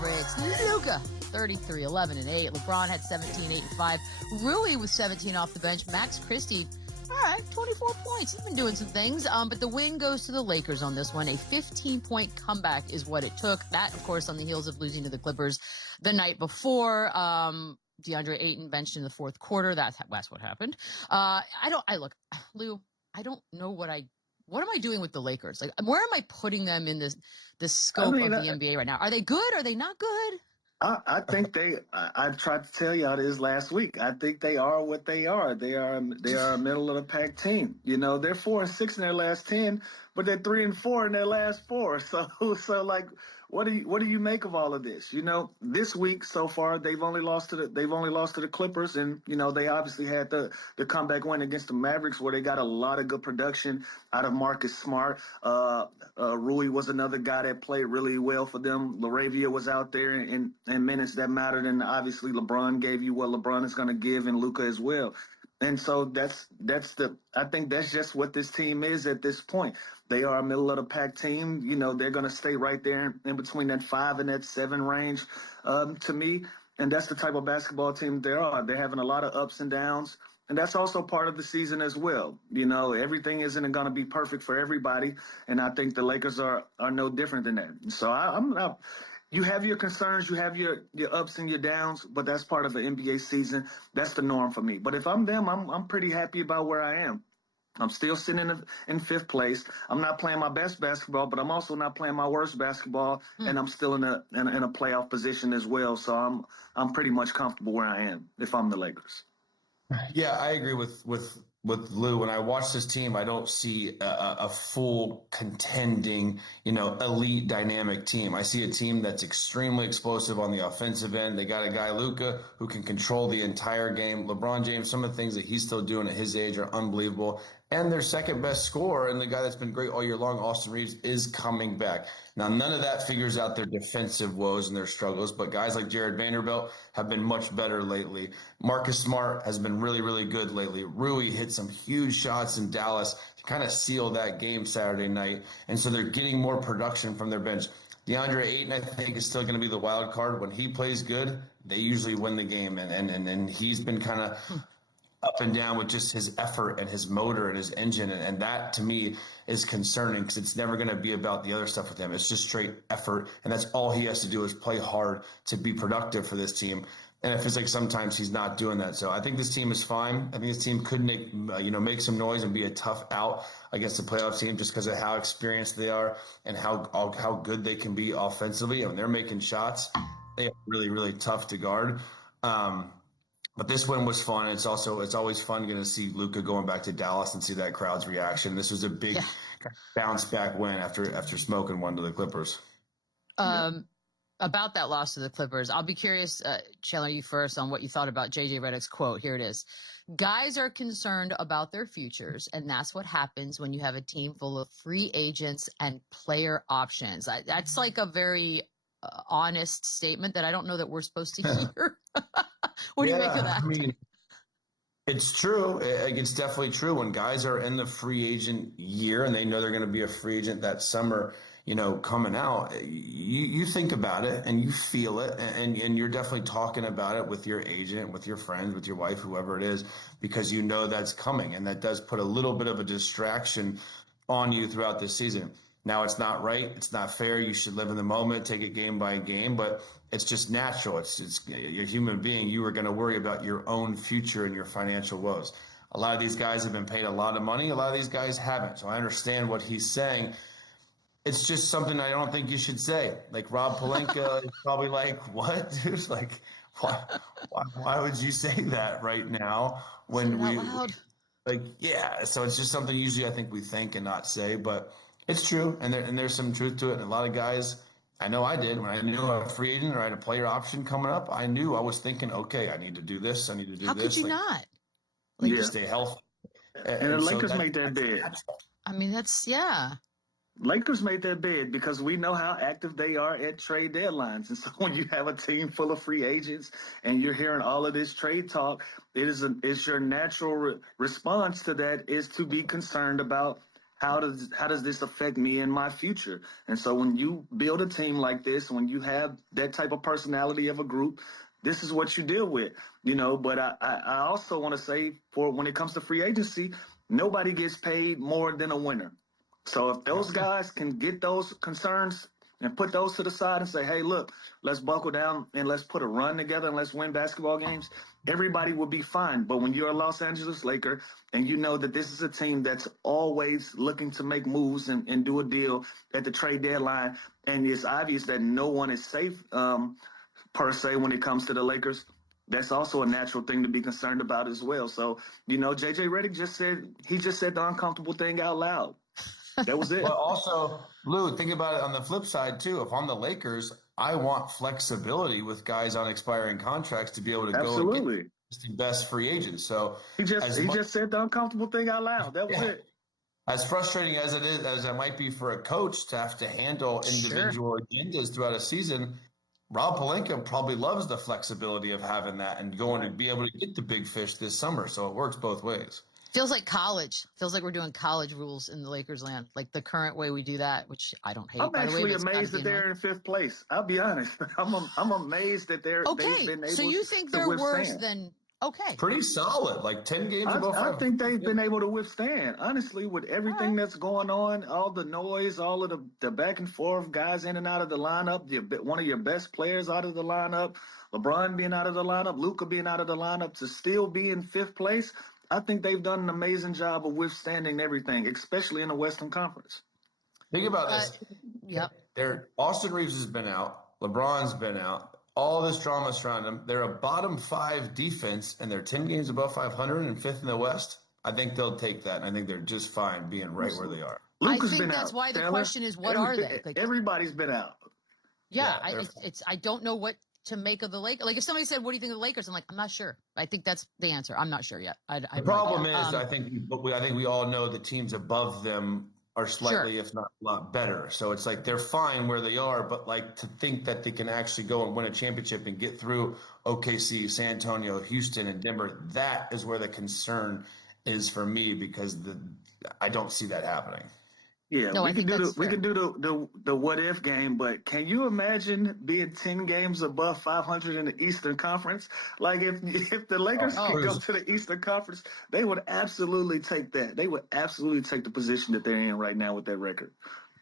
Mavericks. Luka, 33, 11, and 8. LeBron had 17, 8, and 5. Rui with 17 off the bench. Max Christie, all right, 24 points. He's been doing some things. But the win goes to the Lakers on this one. A 15-point comeback is what it took. That, of course, on the heels of losing to the Clippers the night before. DeAndre Ayton benched in the fourth quarter. That's what happened. Lou, I don't know what am I doing with the Lakers? Like, where am I putting them in this scope of the NBA right now? Are they good? Are they not good? I think I tried to tell y'all this last week. I think they are what they are. They are a middle of the pack team. You know, they're 4-6 in their last 10, but they're 3-4 in their last 4. So like, what do you make of all of this? You know, this week so far they've only lost to the Clippers, and you know they obviously had the comeback win against the Mavericks where they got a lot of good production out of Marcus Smart. Rui was another guy that played really well for them. LaRavia was out there in minutes that mattered, and obviously LeBron gave you what LeBron is going to give, and Luka as well. And so I think that's just what this team is at this point. They are a middle of the pack team. You know, they're going to stay right there in between that 5 and that 7 range, to me. And that's the type of basketball team they are. They're having a lot of ups and downs. And that's also part of the season as well. You know, everything isn't going to be perfect for everybody. And I think the Lakers are no different than that. So I'm not. You have your concerns, you have your ups and your downs, but that's part of the NBA season. That's the norm for me. But if I'm them, I'm pretty happy about where I am. I'm still sitting in 5th place. I'm not playing my best basketball, but I'm also not playing my worst basketball, and I'm still in a playoff position as well. So I'm pretty much comfortable where I am if I'm the Lakers. Yeah, I agree with Lou. When I watch this team, I don't see a full contending, elite dynamic team. I see a team that's extremely explosive on the offensive end. They got a guy, Luka, who can control the entire game. LeBron James, some of the things that he's still doing at his age are unbelievable. And their second best scorer, and the guy that's been great all year long, Austin Reeves, is coming back. Now, none of that figures out their defensive woes and their struggles, but guys like Jared Vanderbilt have been much better lately. Marcus Smart has been really, really good lately. Rui hit some huge shots in Dallas to kind of seal that game Saturday night, and so they're getting more production from their bench. DeAndre Ayton, I think, is still going to be the wild card. When he plays good, they usually win the game, and he's been kind of up and down with just his effort and his motor and his engine. And that, to me, is concerning because it's never going to be about the other stuff with him. It's just straight effort, and that's all he has to do is play hard to be productive for this team. And it feels like sometimes he's not doing that. So I think this team is fine. I think this team could make some noise and be a tough out against the playoff team just because of how experienced they are and how good they can be offensively. And when they're making shots, they are really, really tough to guard. But this win was fun. It's always fun going to see Luka going back to Dallas and see that crowd's reaction. This was a big bounce back win after smoking one to the Clippers. About that loss to the Clippers, I'll be curious, Chandler, you first, on what you thought about J.J. Redick's quote. Here it is. Guys are concerned about their futures, and that's what happens when you have a team full of free agents and player options. That's like a very honest statement that I don't know that we're supposed to hear. What do you make of that? I mean, it's true. It's definitely true. When guys are in the free agent year and they know they're going to be a free agent that summer, coming out, you think about it and you feel it, and you're definitely talking about it with your agent, with your friends, with your wife, whoever it is, because you know that's coming, and that does put a little bit of a distraction on you throughout this season. Now, it's not right. It's not fair. You should live in the moment, take it game by game, but it's just natural. You're a human being. You are going to worry about your own future and your financial woes. A lot of these guys have been paid a lot of money. A lot of these guys haven't. So I understand what he's saying. It's just something I don't think you should say. Like Rob Pelinka is probably like, what? It's like, why would you say that right now when so it's just something usually I think we think and not say, but it's true, and there's some truth to it. And a lot of guys, I know I did, when I knew a free agent or I had a player option coming up, I was thinking, okay, I need to do this, I need to do How this. How could you not? To stay healthy. And the Lakers made their bed. I mean, Lakers made their bed because we know how active they are at trade deadlines. And so when you have a team full of free agents and you're hearing all of this trade talk, it's your natural response to that is to be concerned about how does this affect me in my future? And so when you build a team like this, when you have that type of personality of a group, this is what you deal with, But I also want to say, for when it comes to free agency, nobody gets paid more than a winner. So if those guys can get those concerns and put those to the side and say, hey, look, let's buckle down and let's put a run together and let's win basketball games, everybody will be fine. But when you're a Los Angeles Laker and you know that this is a team that's always looking to make moves and do a deal at the trade deadline, and it's obvious that no one is safe per se when it comes to the Lakers, that's also a natural thing to be concerned about as well. So, JJ Redick just said the uncomfortable thing out loud. That was it. But also, Lou, think about it on the flip side too. If I'm the Lakers, I want flexibility with guys on expiring contracts to be able to go and get the best free agents. So he just said the uncomfortable thing out loud. That was it. As frustrating as it is, as it might be for a coach to have to handle individual agendas throughout a season, Rob Pelinka probably loves the flexibility of having that and going to be able to get the big fish this summer. So it works both ways. Feels like college. Feels like we're doing college rules in the Lakers land, like the current way we do that, which I don't hate. I'm actually amazed that they're in fifth place. I'll be honest. I'm amazed that they've been able. So you think they're worse than? Okay. Pretty solid, like 10 games above 500. I think they've been able to withstand, honestly, with everything that's going on, all the noise, all of the back and forth, guys in and out of the lineup, one of your best players out of the lineup, LeBron being out of the lineup, Luka being out of the lineup, to still be in fifth place. I think they've done an amazing job of withstanding everything, especially in the Western Conference. Think about this. Austin Reeves has been out. LeBron's been out. All this drama surrounding them. They're a bottom 5 defense, and they're 10 games above 500 and 5th in the West. I think they'll take that, and I think they're just fine being right where they are. Luka's I think that's out. why the question is, what are they? Like, everybody's been out. Yeah, I don't know what to make of the Lakers. Like, if somebody said, what do you think of the Lakers? I'm like, I'm not sure. I think that's the answer. I'm not sure yet. The problem is, I think we all know the teams above them are slightly, if not a lot better. So it's like they're fine where they are, but like to think that they can actually go and win a championship and get through OKC, San Antonio, Houston, and Denver, that is where the concern is for me, because I don't see that happening. Yeah, no, we can do the what if game, but can you imagine being 10 games above 500 in the Eastern Conference? Like if the Lakers could go to the Eastern Conference, they would absolutely take that. They would absolutely take the position that they're in right now with that record.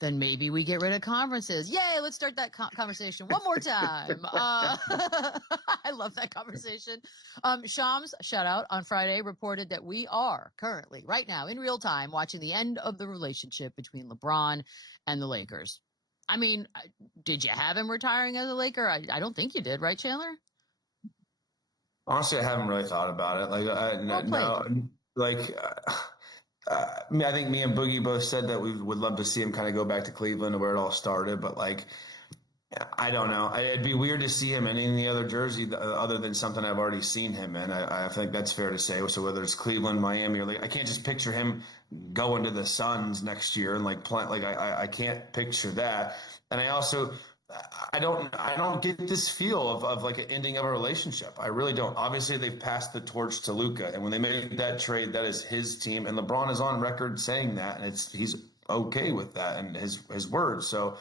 Then maybe we get rid of conferences. Yay, let's start that conversation one more time. I love that conversation. Shams, shout out, on Friday reported that we are currently, right now, in real time, watching the end of the relationship between LeBron and the Lakers. I mean, did you have him retiring as a Laker? I don't think you did, right, Chandler? Honestly, I haven't really thought about it. I think me and Boogie both said that we would love to see him kind of go back to Cleveland where it all started, but I don't know. It'd be weird to see him in any other jersey other than something I've already seen him in. I think that's fair to say. So whether it's Cleveland, Miami, or I can't just picture him going to the Suns next year and I can't picture that. And I don't get this feel of like an ending of a relationship. I really don't. Obviously, they've passed the torch to Luka, and when they made that trade, that is his team, and LeBron is on record saying that, and he's okay with that and his words. So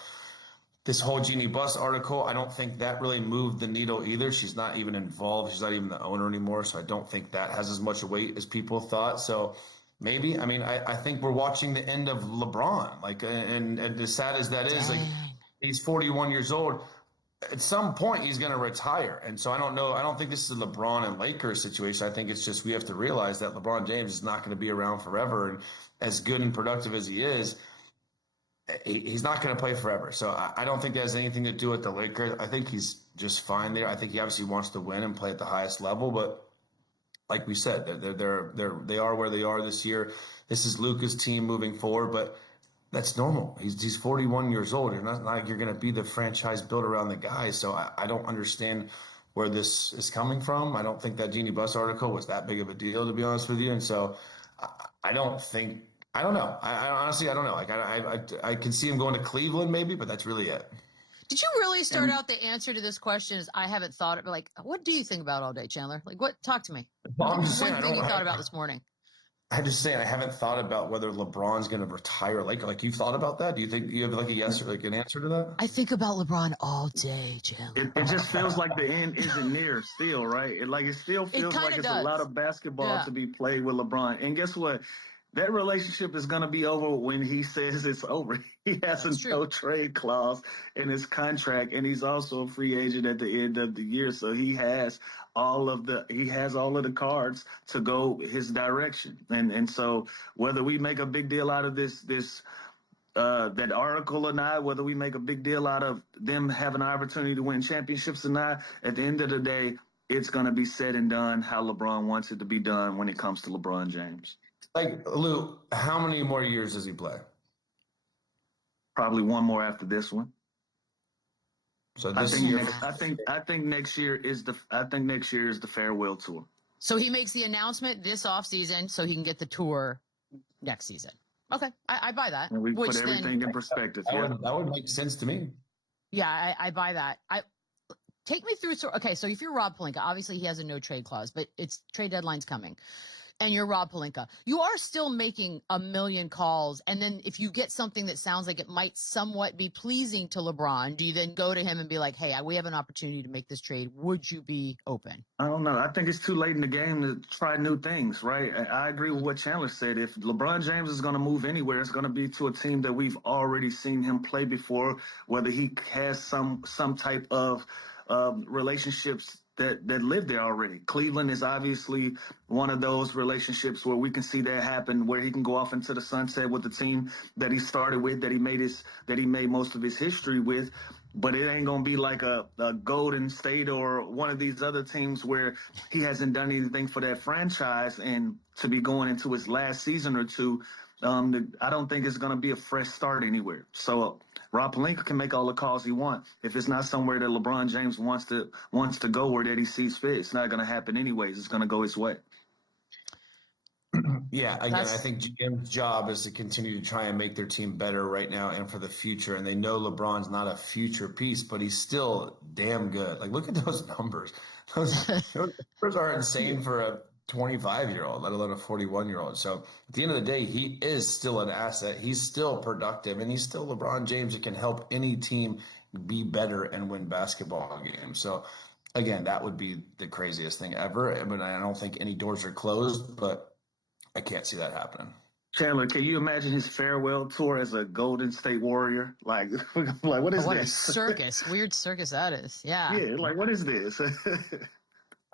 this whole Jeannie Buss article, I don't think that really moved the needle either. She's not even involved. She's not even the owner anymore, so I don't think that has as much weight as people thought. So maybe, I think we're watching the end of LeBron. And as sad as that is, he's 41 years old. At some point, he's going to retire. And so I don't know. I don't think this is a LeBron and Lakers situation. I think it's just we have to realize that LeBron James is not going to be around forever. And as good and productive as he is, he's not going to play forever. So I don't think that has anything to do with the Lakers. I think he's just fine there. I think he obviously wants to win and play at the highest level. But like we said, they are where they are this year. This is Luka's team moving forward. But that's normal. He's 41 years old. You're not like you're going to be the franchise built around the guy. So I don't understand where this is coming from. I don't think that Jeannie Buss article was that big of a deal, to be honest with you. And so I don't know. I honestly, I don't know. I can see him going to Cleveland maybe, but that's really it. Did you really start out the answer to this question as I haven't thought of? What do you think about all day, Chandler? Talk to me. Well, I'm just saying, one thing you thought about this morning. I'm just saying I haven't thought about whether LeBron's going to retire. Like you've thought about that? Do you think you have like a yes or like an answer to that? I think about LeBron all day, Chandler. It just feels like the end isn't near still, right? It still feels kinda like it's does. a lot of basketball Yeah. to be played with LeBron. And guess what? That relationship is going to be over when he says it's over. He has That's a true. no trade clause in his contract, and he's also a free agent at the end of the year. So he has all of the cards to go his direction. And so whether we make a big deal out of this that article or not, whether we make a big deal out of them having an opportunity to win championships or not, at the end of the day, it's going to be said and done how LeBron wants it to be done when it comes to LeBron James. Like Lou, how many more years does he play? Probably one more after this one. So I this think year, next year is the farewell tour. So he makes the announcement this offseason so he can get the tour next season. Okay, I buy that. And we Which put everything in perspective. Yeah. that would make sense to me. Yeah, I buy that. Take me through. So if you're Rob Pelinka, obviously he has a no trade clause, but it's trade deadline's coming, and you're Rob Pelinka. You are still making a million calls, and then if you get something that sounds like it might somewhat be pleasing to LeBron, do you then go to him and be like, "Hey, we have an opportunity to make this trade. Would you be open?" I don't know. I think it's too late in the game to try new things, right? I agree with what Chandler said. If LeBron James is going to move anywhere, it's going to be to a team that we've already seen him play before, whether he has some type of relationships that live there already. Cleveland is obviously one of those relationships where we can see that happen, where he can go off into the sunset with the team that he started with, that he made most of his history with. But it ain't going to be like a Golden State or one of these other teams where he hasn't done anything for that franchise, and to be going into his last season or two, I don't think it's going to be a fresh start anywhere. So Rob Pelinka can make all the calls he wants. If it's not somewhere that LeBron James wants to go or that he sees fit, it's not going to happen anyways. It's going to go his way. Yeah, again, I think GM's job is to continue to try and make their team better right now and for the future. And they know LeBron's not a future piece, but he's still damn good. Like, look at those numbers. Those numbers are insane for a 25-year-old, let alone a 41-year-old. So at the end of the day, he is still an asset. He's still productive, and he's still LeBron James that can help any team be better and win basketball games. So again, that would be the craziest thing ever. I mean, I don't think any doors are closed, but I can't see that happening. Chandler, can you imagine his farewell tour as a Golden State Warrior? Like what is What this? a circus. Weird circus that is. Yeah. Yeah, like what is this?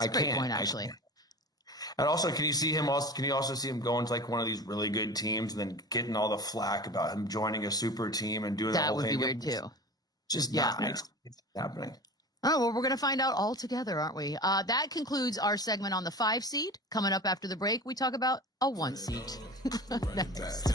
I Great can't. point, actually. And also, can you also see him going to like one of these really good teams and then getting all the flack about him joining a super team and doing that whole would thing? be weird too. Just Yeah. It's happening. Oh, well, we're going to find out all together, aren't we? That concludes our segment on the 5 seed. Coming up after the break, we talk about a 1 seed. Next.